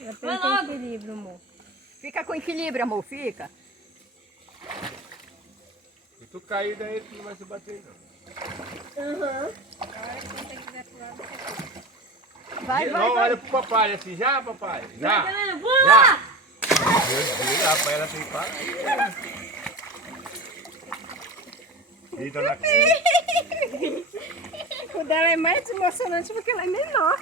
Ela tem equilíbrio, amor. Fica com equilíbrio, amor, fica. Se tu cair daí, tu não vai se bater, não. Aham. Vai, vai, Não, vai. olha pro papai, assim, já, papai? Já. Voa! Já. Meu Deus, rapaz, ela tem para. Eita, na O dela é mais emocionante porque ela é menor.